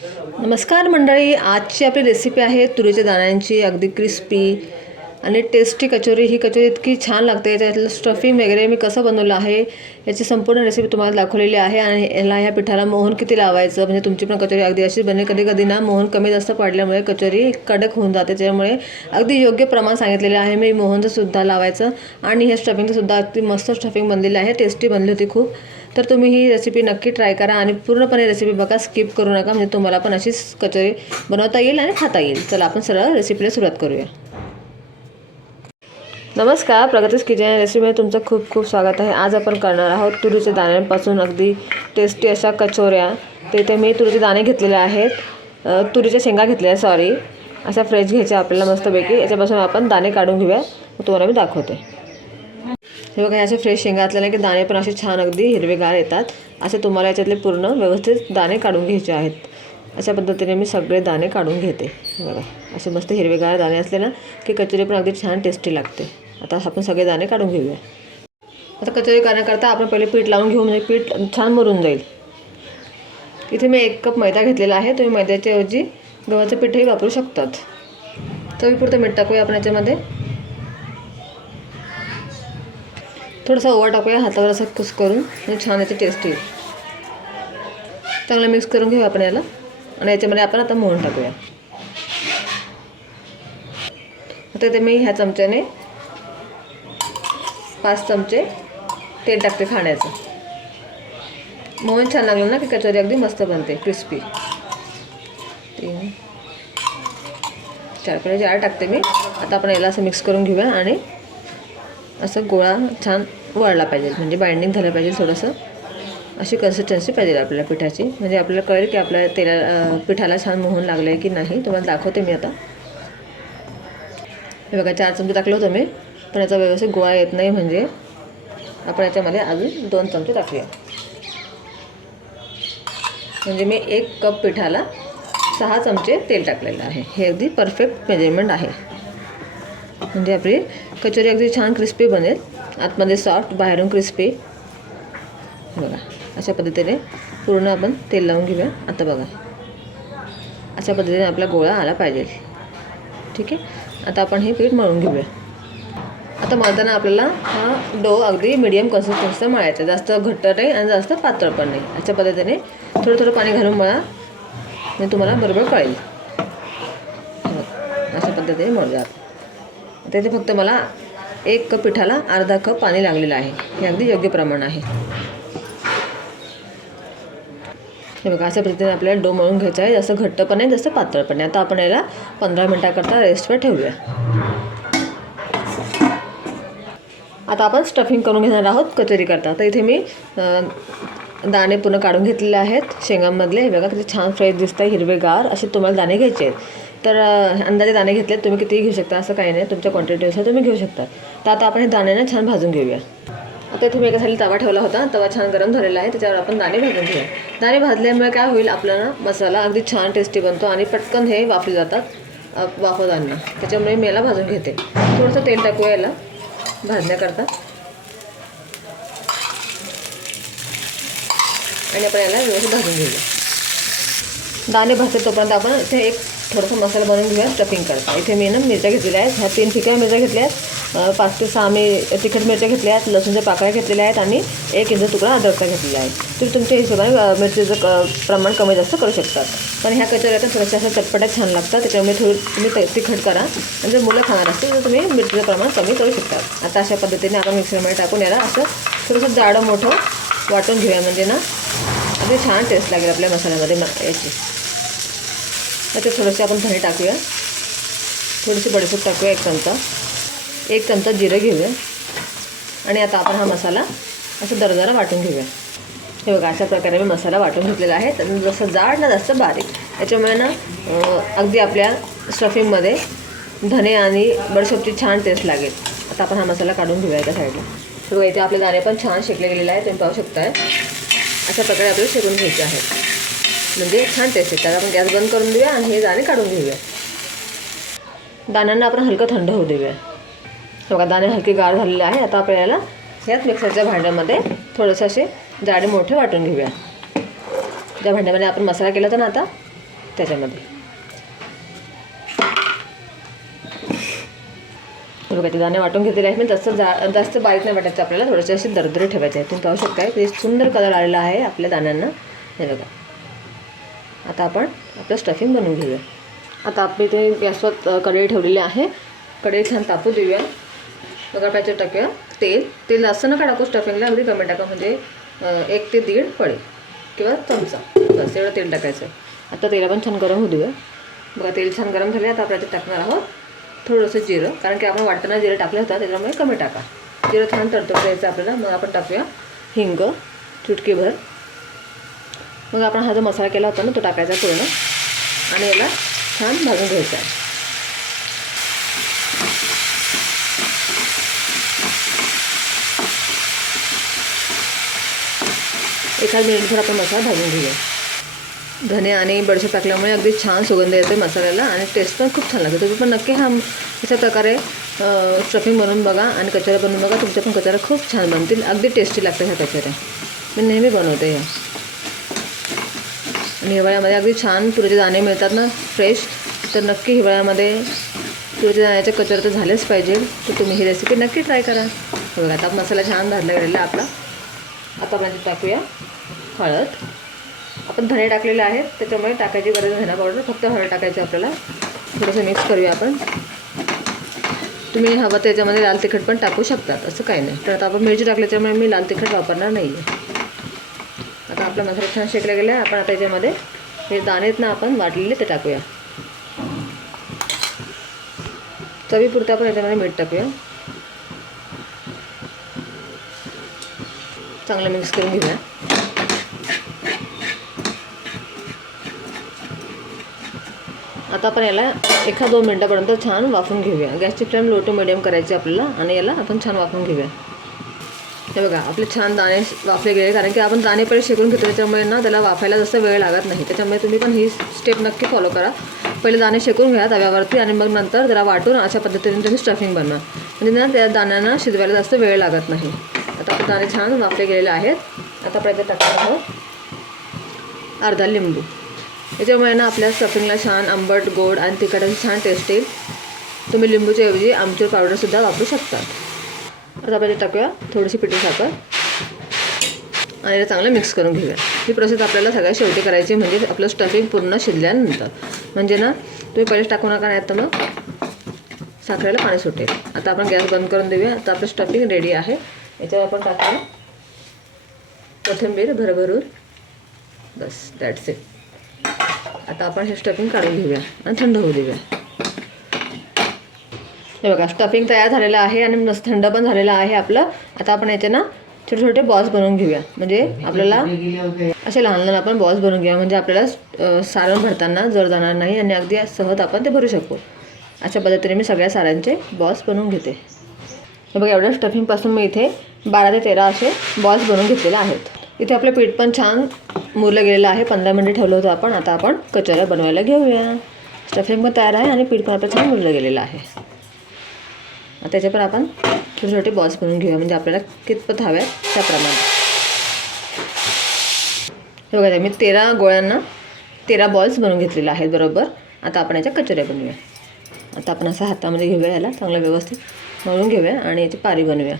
नमस्कार मंडळी आजची आपली रेसिपी आहे तुरीच्या दाण्यांची अगदी क्रिस्पी आणि टेस्टी कचोरी. ही कचोरी इतकी छान लागते याच्यातलं स्टफिंग वगैरे मी कसं बनवलं आहे याची संपूर्ण रेसिपी तुम्हाला दाखवलेली आहे आणि याला ह्या पिठाला मोहन किती लावायचं म्हणजे तुमची पण कचोरी अगदी अशी बने कधी कधी ना मोहन कमी जास्त पडल्यामुळे कचोरी कडक होऊन जाते त्यामुळे अगदी योग्य प्रमाण सांगितलेलं आहे. मी मोहनचं सुद्धा लावायचं आणि हे स्टफिंगचं सुद्धा अगदी मस्त स्टफिंग बनलेलं आहे टेस्टी बनली होती खूप. तर तुम्ही ही रेसिपी नक्की ट्राय करा आणि पूर्णपणे रेसिपी बघा स्किप करू नका. म्हणजे तुम्हाला पण अशीच कचोरी बनवता येईल आणि खाता येईल. चला आपण सरळ रेसिपीला सुरुवात करूया. नमस्कार प्रगतीस किचन रेसिपीमध्ये तुमचं खूप खूप स्वागत आहे. आज आपण करणार आहोत तुरीच्या दाण्यांपासून अगदी टेस्टी अशा कचोऱ्या. ते मी तुरीचे दाणे घेतलेले आहेत. तुरीच्या शेंगा घेतलेल्या सॉरी अशा फ्रेश घ्यायच्या आपल्याला मस्तपैकी. याच्यापासून आपण दाणे काढून घेऊया. तुम्हाला मी दाखवते. हे बघा असे फ्रेश शेंगा घातल्याने की दाणे पण असे छान अगदी हिरवेगार येतात. असे तुम्हाला याच्यातले पूर्ण व्यवस्थित दाणे काढून घ्यायचे आहेत. अशा पद्धतीने मी सगळे दाणे काढून घेते. बघा असे मस्त हिरवेगार दाणे असले ना की कचोरी पण अगदी छान टेस्टी लागते. आता आपण सगळे दाणे काढून घेऊया. आता कचोरी करण्याकरता आपण पहिले पीठ लावून घेऊ म्हणजे पीठ छान मरून जाईल. इथे मी एक कप मैदा घेतलेला आहे. तुम्ही मैद्याच्या ऐवजी गव्हाचं पीठही वापरू शकतात. चवीपुरतं मीठ टाकूया आपण याच्यामध्ये. थोडासा ओवा टाकूया हातावर असं कुस करून म्हणजे छान याची टेस्ट येईल. चांगलं मिक्स करून घेऊ आपण याला. आणि याच्यामध्ये आपण आता मोहन टाकूया. आता ते मी ह्या चमच्याने पाच चमचे तेल टाकते खाण्याचं. मोहन छान लागलं ना की कचोरी अगदी मस्त बनते क्रिस्पी तीन. चार पहिले चार टाकते मी. आता आपण याला असं मिक्स करून घेऊया आणि असं गोळा छान वळला पाहिजे. म्हणजे बाइंडिंग झालं पाहिजे थोडंसं. अशी कन्सिस्टन्सी पाहिजे आपल्याला पिठाची. म्हणजे आपल्याला कळेल की आपल्या तेला पिठाला छान मोहून लागलं आहे की नाही. तुम्हाला दाखवते मी आता. हे बघा चार चमचे टाकलं होतं मी पण याचा व्यवस्थित गोळा येत नाही म्हणजे आपण याच्यामध्ये अजून दोन चमचे टाकूया. म्हणजे मी एक कप पिठाला सहा चमचे तेल टाकलेलं आहे. हे अगदी परफेक्ट मेजरमेंट आहे. म्हणजे आपली कचोरी अगदी छान क्रिस्पी बनेल. आतमध्ये सॉफ्ट बाहेरून क्रिस्पी बघा अशा पद्धतीने पूर्ण आपण तेल लावून घेऊया. आता बघा अशा पद्धतीने आपला गोळा आला पाहिजे. ठीक आहे? आता आपण हे पीठ मळून घेऊया. आता मळताना आपल्याला हा डो अगदी मिडियम कन्सिस्टन्सीचा मळायचा जास्त घट्ट नाही आणि जास्त पातळ पण नाही. अशा पद्धतीने थोडं थोडं पाणी घालून मळा. म्हणजे तुम्हाला बरोबर कळेल. अशा पद्धतीने मळूया आपण. त्याचे फक्त मला एक कप पिठाला अर्धा कप पाणी लागलेलं आहे. हे अगदी योग्य प्रमाण आहे. हे बघा अशा पद्धतीने आपल्याला डो मळून घ्यायचा आहे. जसं घट्ट पण आहे जास्त पातळ पण आहे आता आपण याला पंधरा मिनटाकरता रेस्टवर ठेवूया. आता आपण स्टफिंग करून घेणार आहोत कचोरी करता. तर इथे मी दाणे पूर्ण काढून घेतलेले आहेत. शेंगांमधले हे बघा किती छान फ्रेश दिसतं आहे हिरवेगार. असे तुम्हाला दाणे घ्यायचे आहेत. तर अंदाजे दाणे घेतले तुम्ही कितीही घेऊ शकता. असं काही नाही. तुमच्या क्वांटिटीनुसार तुम्ही घेऊ शकता. तर आता आपण हे दाणे छान भाजून घेऊया. आता इथे मी एका खाली तवा ठेवला होता. तवा छान गरम झालेला आहे. त्याच्यावर आपण दाणे भाजून घेऊया. दाणे भाजल्यामुळे काय होईल? आपला ना मसाला अगदी छान टेस्टी बनतो आणि पटकन हे वाफले जातात अ, वाफवताना. त्याच्यामुळे मी याला भाजून घेते. थोडंसं तेल टाकूया याला. भाजण्याकरता. आणि आपण याला व्यवस्थित भाजून घेऊया. दाणे भाजते तोपर्यंत आपण इथे एक थोडासा मसाला बनवून घेऊया स्टफिंग करता इथे मी ना मिरच्या घेतलेल्या आहेत. ह्या तीन फिक्या मिरच्या घेतल्या आहेत. पाच ते सहा मी तिखट मिरच्या घेतल्या आहेत लसूणच्या पाकळ्या घेतलेल्या आहेत आणि एक इंच तुकडा अद्रकचा घेतलेला आहे. तुम्ही तुमच्या हिशोबाने मिरचीचं क प्रमाण कमी जास्त करू शकतात पण ह्या कचऱ्या तर थोड्याशा अशा चटपट्या छान लागतात. त्याच्यामुळे थोडी तुम्ही त- तिखट करा. आणि जर मुलं खाणार असतील तर तुम्ही मिरचीचं प्रमाण कमी करू शकता. आता अशा पद्धतीने आपण मिक्सरमध्ये टाकून याला असं थोडंसं जाडं मोठं वाटून घेऊया. म्हणजे ना अगदी छान टेस्ट लागेल आपल्या मसाल्यामध्ये याची. मग ते थोडेसे आपण धणे टाकूया. थोडेसे बडेसूप टाकूया एक चमचा. एक चमचा जिरं घेऊया. आणि आता आपण हा मसाला असं दरदरा वाटून घेऊया. हे बघा अशा प्रकारे मी मसाला वाटून घेतलेला आहे. तर जसं जाड ना जास्त बारीक. त्याच्यामुळे ना अगदी आपल्या स्टफिंगमध्ये धने आणि बडीशोपची छान टेस्ट लागेल. आता आपण हा मसाला काढून घेऊया एका साईडला हे बघा इथे आपले दाणे पण छान शेकले गेलेले आहे तुम्ही पाहू शकताय. अशा प्रकारे आपल्याला शेकून घ्यायचे आहेत. म्हणजे छान टेस्ट येतात आपण गॅस बंद करून देऊया आणि हे दाणे काढून घेऊया. दाण्यांना आपण हलकं थंड होऊ देऊया. हो बघा दाणे हलके गार झालेले आहे. आता आपल्याला ह्याच मिक्सरच्या भांड्यामध्ये थोडेसे असे जाडे मोठे वाटून घेऊया. ज्या भांड्यामध्ये आपण मसाला केला होता ना आता त्याच्यामध्ये. बघा ते दाणे वाटून घेतलेले आहेत. मी जास्त जा जास्त बारीक नाही वाटायचं आपल्याला. थोडेसे असे दरदरे ठेवायचे आहे तुम्ही पाहू शकताय. ते सुंदर कलर आलेला आहे आपल्या दाण्यांना. हे बघा. आता आपण आपलं स्टफिंग बनवून घेऊया. आता आपली इथे गॅसवर कढई ठेवलेली आहे. कढई छान तापू देऊया. बघा पाहिजे टाकूया. तेल. तेल जास्त नका टाकू स्टफिंगला अगदी कमी टाका म्हणजे एक ते दीड पडेल किंवा चमचा. बस एवढं तेल टाकायचं आहे आता तेला पण छान गरम होऊ देऊया. बघा तेल छान गरम झाले आता आपण याच्यात टाकणार आहोत थोडंसं जिरं कारण की आपण वाटताना जिरं टाकलं होतं त्याच्यामुळे कमी टाका. जिरं छान तडतड द्यायचं आपल्याला. मग आपण टाकूया हिंग चुटकीभर. मग आपण हा जो मसाला केला होता ना तो टाकायचा पूर्ण. आणि याला छान भाजून घ्यायचा आहे. एखाद मिनिटभर आपण मसाला भाजून घेऊया. धने आणि बडीशेप टाकल्यामुळे अगदी छान सुगंध येतो मसाल्याला आणि टेस्ट पण खूप छान लागते. तुम्ही पण नक्की हा अशा प्रकारे स्टफिंग बनवून बघा आणि कचोऱ्या बनवून बघा. तुमच्या पण कचोऱ्या खूप छान बनतील. अगदी टेस्टी लागतात ह्या कचोऱ्या. मी नेहमी बनवते ह्या आणि हिवाळ्यामध्ये अगदी छान तुरीचे दाणे मिळतात ना फ्रेश तर नक्की हिवाळ्यामध्ये तुरीच्या दाण्याचे कचर तर झालेच पाहिजे. तर तुम्ही ही रेसिपी नक्की ट्राय करा. बघा आता मसाला छान भाजला गेलेला आपला. आता आपण टाकूया. हळद. आपण धणे टाकलेले आहेत त्याच्यामुळे टाकायची गरज नाही धना पावडर फक्त हळद टाकायची आपल्याला. थोडंसं मिक्स करूया आपण. तुम्ही हवं त्याच्यामध्ये लाल तिखट पण टाकू शकतात असं काही नाही. तर आता आपण मिरची टाकल्याच्यामुळे मी लाल तिखट वापरणार नाही आहे आपला मसाला छान शेकला गेला आहे आपण आता याच्यामध्ये हे दाणेत ना आपण वाटलेले ते टाकूया. चवीपुरतं आपण याच्यामध्ये मीठ टाकूया. चांगलं मिक्स करून घेऊया. आता आपण याला एका दोन मिनटापर्यंत छान वाफून घेऊया. गॅसची फ्लेम लो टू मिडियम करायची आपल्याला आणि याला आपण छान वाफून घेऊया. हे बघा आपले छान दाणे वाफले गेले. कारण की आपण दाणे पहिले शेकून घेतो त्याच्यामुळे ना त्याला वाफायला जास्त वेळ लागत नाही. त्याच्यामुळे तुम्ही पण ही स्टेप नक्की फॉलो करा. पहिले दाणे शेकून घ्या तव्यावरती आणि मग नंतर त्याला वाटून अशा पद्धतीने तुम्ही स्टफिंग बनवा. म्हणजे ना त्या दाण्यांना शिजवायला जास्त वेळ लागत नाही. आता आपले दाणे छान वाफले गेलेले आहेत. आता आपण टाकणार आहोत अर्धा लिंबू. याच्यामुळे ना आपल्या स्टफिंगला छान आंबट गोड आणि तिखट छान टेस्ट येईल तुम्ही लिंबूच्या ऐवजी आमचूर पावडरसुद्धा वापरू शकता. आता आपण टाकूया. थोडीशी पिठी साखर. आणि चांगलं मिक्स करून घेऊया. ही प्रोसेस आपल्याला सगळ्यात शेवटी करायची म्हणजे आपलं स्टफिंग पूर्ण शिजल्यानंतर. म्हणजे ना तुम्ही पहिलेच टाकू नका नाही तर मग साखरेला पाणी सुटेल. आता आपण गॅस बंद करून देऊया. आता आपलं स्टफिंग रेडी आहे. याच्यावर आपण टाकूया कोथिंबीर भरभरून बस दॅट्स इट आता आपण हे स्टफिंग काढून घेऊया आणि थंड होऊ देऊया. हे बघा स्टफिंग तयार झालेलं आहे आणि मस्त थंड पण झालेलं आहे आपलं. आता आपण याचे ना छोटे छोटे बॉल्स बनवून घेऊया. म्हणजे आपल्याला असे लहान लहान आपण बॉल्स बनवून घेऊया. म्हणजे आपल्याला सारण भरताना जर जाणार नाही आणि अगदी सहज आपण ते भरू शकू अशा पद्धतीने मी सगळ्या साऱ्यांचे बॉल्स बनवून घेते. हे बघा एवढ्या स्टफिंगपासून मी इथे बारा ते तेरा असे बॉल्स बनवून घेतलेले आहेत. इथे आपलं पीठ पण छान मुरलं गेलेलं आहे. पंधरा मिनटं ठेवलं होतं आपण. आता आपण कचोऱ्या बनवायला घेऊया. स्टफिंग पण तयार आहे आणि पीठ पण आपलं छान मुरलं गेलेलं आहे. आता आपण छोटे छोटे बॉल्स बनवून घेऊया. म्हणजे आपल्याला कितपत हव्यात त्याप्रमाणे. हे बघा मी तेरा गोळ्यांना तेरा बॉल्स बनवून घेतलेले आहेत बरोबर? आता आपण याच्या कचोऱ्या बनवूया. आता आपण असं हातामध्ये घेऊया याला चांगलं व्यवस्थित मळून घेऊया आणि याची पारी बनवूया.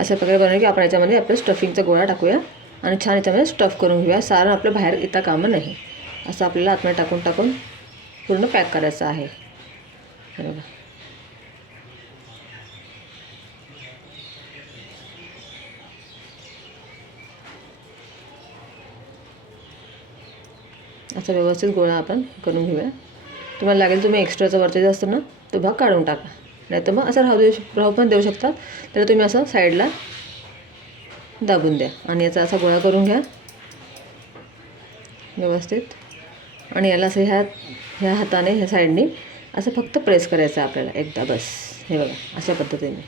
अशा प्रकारे बनवूया की आपण याच्यामध्ये आपलं स्टफिंगचा गोळा टाकूया आणि छान याच्यामध्ये स्टफ करून घेऊया सारण आपलं बाहेर येता कामं नाही. असं आपल्याला आतमध्ये टाकून टाकून पूर्ण पॅक करायचं आहे. बरोबर बघा. असा व्यवस्थित गोळा आपण करून घेऊया. तुम्हाला लागेल तुम्ही एक्स्ट्राचा वरचा जे असतो ना तो भाग काढून टाका. नाही तर मग असं राहू देऊ राहू पण देऊ शकतात तर तुम्ही असं साईडला दाबून द्या आणि याचा असा गोळा करून घ्या. व्यवस्थित. आणि याला असं ह्या ह्या हाताने ह्या साईडने असं फक्त प्रेस करायचं आहे आपल्याला एकदा बस. हे बघा अशा पद्धतीने.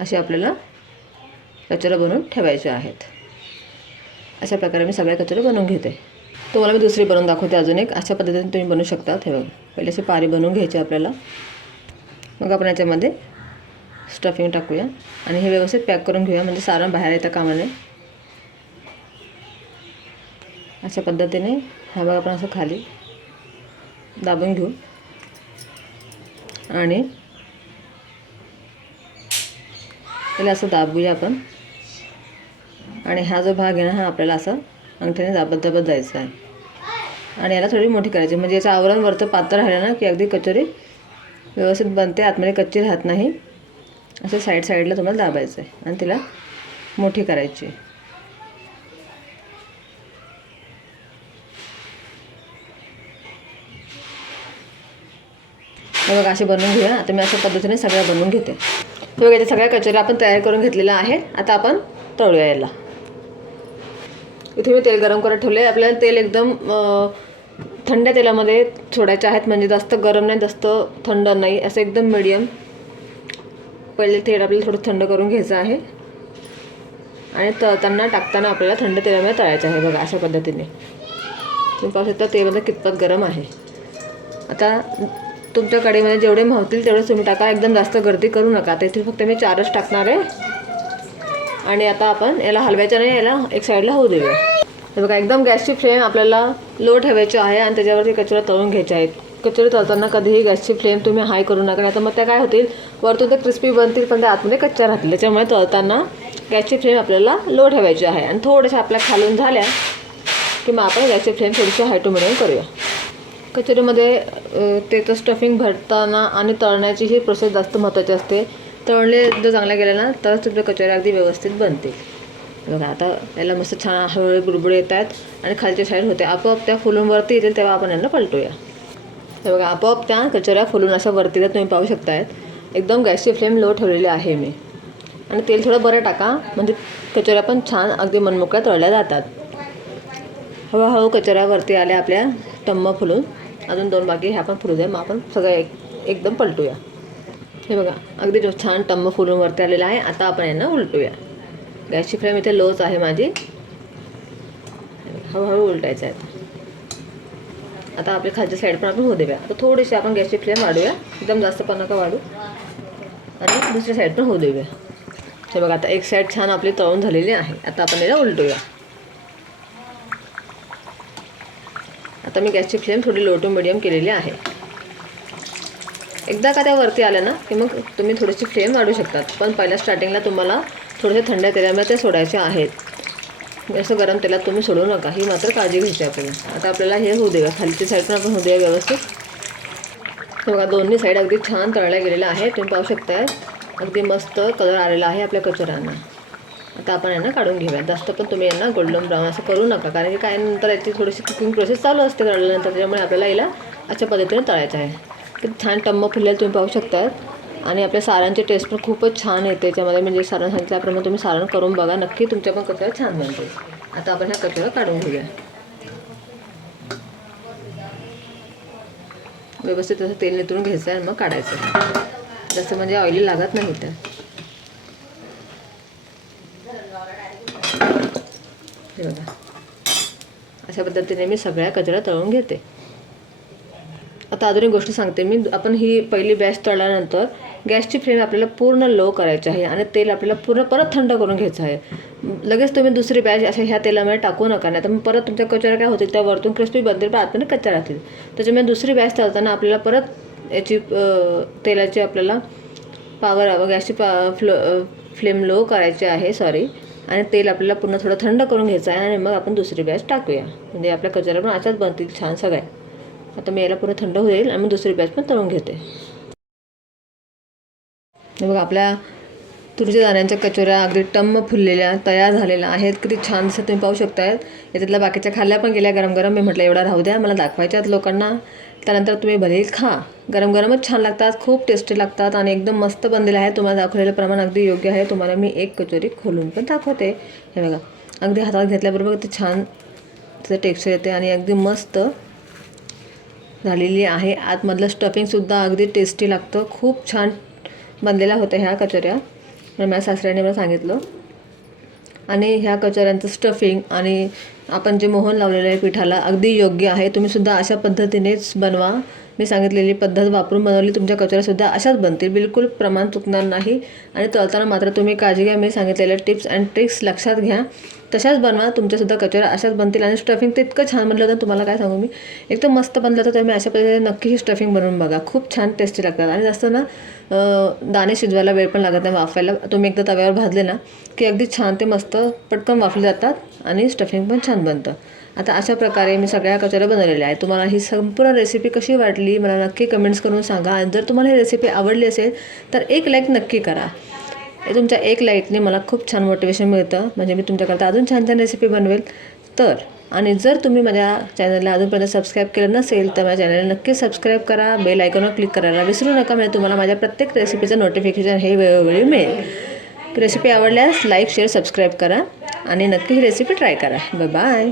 असे आपल्याला कचोऱ्या बनवून ठेवायचे आहेत. अशा प्रकारे मी सगळ्या कचोऱ्या बनवून घेते. तुम्हाला मी दुसरी बनवून दाखवते अजून एक. अशा पद्धतीने तुम्ही बनवू शकता हे बघा. पहिले अशी पारी बनवून घ्यायची आपल्याला. मग आपण याच्यामध्ये स्टफिंग टाकूया. आणि हे व्यवस्थित पॅक करून घेऊया म्हणजे सारण बाहेर येता कामा नये अशा पद्धतीने हा भाग आपण असं खाली दाबून घेऊ. आणि त्याला असं दाबूया आपण. आणि हा जो भाग आहे ना हा आपल्याला असं अंगठ्याने दाबत दाबत जायचा आहे. आणि याला थोडी मोठी करायची म्हणजे याचं आवरण वरचं पातळ राहिलं ना की अगदी कचोरी व्यवस्थित बनते आतमध्ये कच्ची राहत नाही. असं साईड साईडला तुम्हाला दाबायचं आहे आणि तिला मोठी करायची. हे बघा असे बनवून घेऊया. आता मी अशा पद्धतीने सगळ्या बनवून घेते. हे बघा इथे सगळ्या कचोऱ्या आपण तयार करून घेतलेल्या आहेत. आता आपण तळूया याला. इथे मी तेल गरम करत ठेवले आपल्याला तेल एकदम थंड तेलामध्ये सोडायचे आहेत. म्हणजे जास्त गरम नाही जास्त थंड नाही. असं एकदम मिडियम पहिले तेल आपल्याला थोडं थंड करून घ्यायचं आहे. आणि तळताना टाकताना आपल्याला थंड तेलामध्ये तळायचं आहे. बघा अशा पद्धतीने. तुम्ही पाहू शकता तेलमध्ये कितपत गरम आहे. आता तुमच्या म्हणजे जेवढे मावतील तेवढेच तुम्ही टाका. एकदम जास्त गर्दी करू नका. तेथे फक्त मी चारच टाकणार आहे. आणि आता आपण याला हलव्याच्या नाही याला एक साईडला होऊ देऊया. हे बघा एकदम गॅसची फ्लेम आपल्याला लो ठेवायची आहे आणि त्याच्यावरती कचरा तळून घ्यायचा आहेत. कचोरी तळताना कधीही गॅसची फ्लेम तुम्ही हाय करू नका. नाही तर मग त्या काय होतील? वरतून ते क्रिस्पी बनतील पण त्या आतमध्ये कच्च्या राहतील. त्याच्यामुळे तळताना गॅसची फ्लेम आपल्याला लो ठेवायची आहे. आणि थोड्याशा आपल्या खालून झाल्या की मग आपण गॅसची फ्लेम थोडीशी हाय टू मिडियम करूया. कचोरीमध्ये ते तर स्टफिंग भरताना आणि तळण्याची ही प्रोसेस जास्त महत्त्वाची असते. तळले जर चांगल्या गेल्या ना तरच तुमच्या कचोऱ्या अगदी व्यवस्थित बनतील बघा आता याला मस्त छान हळूहळू बुडबुडे येत आहेत आणि खालच्या साईड होते. आपोआप त्या फुलून वरती येतील तेव्हा आपण यांना पलटूया. तर बघा आपोआप त्या कचोऱ्या फुलून अशा वरती येतात तुम्ही पाहू शकतायत एकदम गॅसची फ्लेम लो ठेवलेली आहे मी. आणि तेल थोडं बरं टाका म्हणजे कचोऱ्या पण छान अगदी मनमोकळ्या तळल्या जातात. हळूहळू कचोऱ्यावरती आल्या आपल्या टम्म फुलून. अजून दोन बाकी ह्या पण फुलू द्या मग आपण सगळं एक एकदम पलटूया. हे बघा अगदी जो छान टम्म फुलून वरती आलेला आहे आता आपण यांना उलटूया. गॅसची फ्लेम इथे लोच आहे माझी. हळूहळू उलटायचं आहे आता. आपली खालच्या साईड पण आपण होऊ देऊया. आता थोडीशी आपण गॅसची फ्लेम वाढूया. एकदम जास्त पण नका वाढू. आणि दुसऱ्या साईड पण होऊ देऊया. हे बघा आता एक साईड छान आपली तळून झालेली आहे. आता आपण याला उलटूया. आता मी गॅसची फ्लेम थोडी लो टू मिडियम केलेली आहे. एकदा का त्या वरती आल्या ना की मग तुम्ही थोडीशी फ्लेम वाढू शकतात. पण पहिल्या स्टार्टिंगला तुम्हाला थोडेसे थंड तेलामध्ये ते सोडायचे आहेत. असं गरम तेलात तुम्ही सोडू नका. ही मात्र काळजी घ्यायची आपल्याला. आता आपल्याला हे होऊ देऊया खालची साईड पण आपण होऊ देऊया व्यवस्थित. बघा दोन्ही साईड अगदी छान तळल्या गेलेल्या आहेत. तुम्ही पाहू शकताय. अगदी मस्त कलर आलेला आहे आपल्या कचऱ्यांना. आता आपण यांना काढून घेऊया जास्त पण तुम्ही यांना गोल्डन ब्राऊन असं करू नका. कारण की काय नंतर याची थोडीशी कुकिंग प्रोसेस चालू असते काढल्यानंतर त्याच्यामुळे आपल्याला याला अशा पद्धतीने तळायचं आहे. किती छान टम्म फुललेलं तुम्ही पाहू शकता आणि आपल्या सारांची टेस्ट पण खूपच छान येते. त्याच्यामध्ये म्हणजे सारण सांगितल्याप्रमाणे तुम्ही सारण करून बघा. नक्की तुमच्या पण कचरा छान बनते. आता आपण ह्या कचरा काढून घेऊया. व्यवस्थित असं तेल नितळून घ्यायचं आहे आणि मग काढायचं जसं म्हणजे ऑइली लागत नाही त्या हे बघा अशा पद्धतीने मी सगळ्या कचऱ्या तळून घेते. आता अजून एक गोष्ट सांगते. मी आपण ही पहिली बॅच तळल्यानंतर गॅसची फ्लेम आपल्याला पूर्ण लो करायची आहे आणि तेल आपल्याला पूर्ण परत थंड करून घ्यायचं आहे. लगेच तुम्ही दुसरी बॅच अशा ह्या तेलामध्ये टाकू नका नाही तर मग परत तुमच्या कचऱ्या काय होतील त्या वरतून क्रिस्पी बनतील पण आतमध्ये कच्च्या राहतील. त्याच्यामुळे दुसरी बॅच तळताना आपल्याला परत याची तेलाची आपल्याला पावर गॅसची पा फ्लो फ्लेम लो करायची आहे सॉरी आणि तेल आपल्याला पूर्ण थोडं थंड करून घ्यायचं आहे आणि मग आपण दुसरी बॅच टाकूया. म्हणजे आपल्या कचऱ्या पण अशाच बनतील छान सगळ्या. आता मी याला पूर्ण थंड होईल आणि मग दुसरी बॅच पण तळून घेते. मग बघा आपल्या तुरीच्या दाण्यांच्या कचोऱ्या अगदी टम्म फुललेल्या तयार झालेल्या आहेत. किती छान दिसत तुम्ही पाहू शकतायत. याच्यातल्या बाकीच्या खाल्ल्या पण गेल्या. गरम गरम मी म्हटलं एवढा राहू द्या मला दाखवायच्या आहेत लोकांना. त्यानंतर तुम्ही भलेही खा. गरम गरमच छान लागतात खूप टेस्टी लागतात आणि एकदम मस्त बनलेले आहे. तुम्हाला दाखवलेलं प्रमाण अगदी योग्य आहे. तुम्हाला मी एक कचोरी खोलून पण दाखवते. हे बघा अगदी हातात घेतल्याबरोबर ते छान त्याचं टेक्स्चर येते आणि अगदी मस्त झालेली आहे. आतमधलं स्टफिंगसुद्धा अगदी टेस्टी लागतं. खूप छान बनलेल्या होत्या ह्या कचोऱ्या. माझ्या सासऱ्याने मला सांगितलं. आणि ह्या कचोऱ्यांचं स्टफिंग आणि आपण जे मोहन लावलेलं आहे पिठाला अगदी योग्य आहे. तुम्हीसुद्धा अशा पद्धतीनेच बनवा. मी सांगितलेली पद्धत वापरून बनवली. तुमच्या कचऱ्यासुद्धा अशाच बनतील. बिलकुल प्रमाण चुकणार नाही. आणि तळताना मात्र तुम्ही काळजी घ्या. मी सांगितलेल्या टिप्स अँड ट्रिक्स लक्षात घ्या. तशाच बनवा. तुमच्यासुद्धा कचरा अशाच बनतील. आणि स्टफिंग तर इतकं छान बनलं तर तुम्हाला काय सांगू मी? एकदम मस्त बनलं तर तुम्ही अशा पद्धतीने नक्कीही स्टफिंग बनवून बघा. खूप छान टेस्टी लागतात. आणि जास्त ना दाणे शिजवायला वेळ पण लागत नाही वाफायला. तुम्ही एकदा तव्यावर भाजले ना की अगदी छान ते मस्त पटकन वाफले जातात. आणि स्टफिंग पण छान बनतं. आता अशा प्रकारे मी सगळ्या कचोऱ्या बनवलेल्या आहे तुम्हाला ही संपूर्ण रेसिपी कशी वाटली मला नक्की कमेंट्स करून सांगा. आणि जर तुम्हाला ही रेसिपी आवडली असेल तर एक लाईक नक्की करा. हे तुमच्या एक लाईकने मला खूप छान मोटिवेशन मिळतं. म्हणजे मी तुमच्याकरता अजून छान छान रेसिपी बनवेल. तर आणि जर तुम्ही माझ्या चॅनलला अजूनपर्यंत सबस्क्राईब केलं नसेल तर माझ्या चॅनलला नक्की सबस्क्राईब करा. बेल आयकॉनवर क्लिक करायला विसरू नका. म्हणजे तुम्हाला माझ्या प्रत्येक रेसिपीचं नोटिफिकेशन हे वेळोवेळी मिळेल. रेसिपी आवडल्यास लाईक शेअर सबस्क्राईब करा आणि नक्की ही रेसिपी ट्राय करा. Bye bye